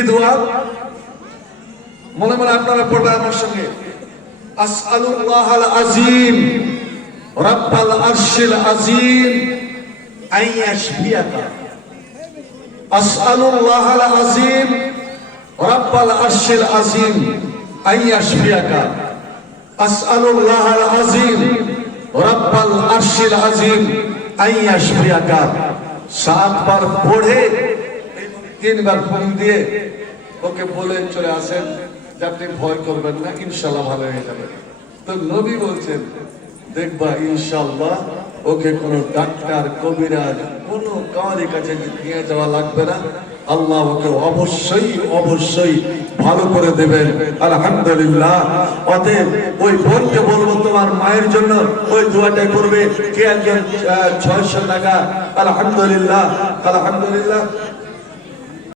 কি দোয়া? মনে মনে আপনারা পড়বেন আমার সঙ্গে। আসআলুল্লাহাল আযীম রাব্বাল আরশিল আযীম আন ইয়াশফিয়াকা। আসআলুল্লাহাল আযীম রাব্বাল আরশিল আযীম আন ইয়াশফিয়াকা। আসআলুল্লাহাল আযীম রাব্বাল আরশিল আযীম আন ইয়াশফিয়াকা। 7 বার পড়ে 3 বার ফুঁক দিয়ে ওকে বলে চলে আসেন যে আপনি ভয় করবেন না, ইনশাআল্লাহ ভালো হয়ে যাবে। তো নবী বলছেন দেখবা ইনশাআল্লাহ ওকে কোনো ডাক্তার কবিরাজ কোনো কাউরি কাছে নিয়ে যাওয়া লাগবে না, আল্লাহ ওকে অবশ্যই অবশ্যই ভালো করে দেবেন। আলহামদুলিল্লাহ। অতএব ওই বোনকে বলবো তোমার মায়ের জন্য ওই দোয়াটা করবে। কে একজন 600 টাকা। আলহামদুলিল্লাহ আলহামদুলিল্লাহ।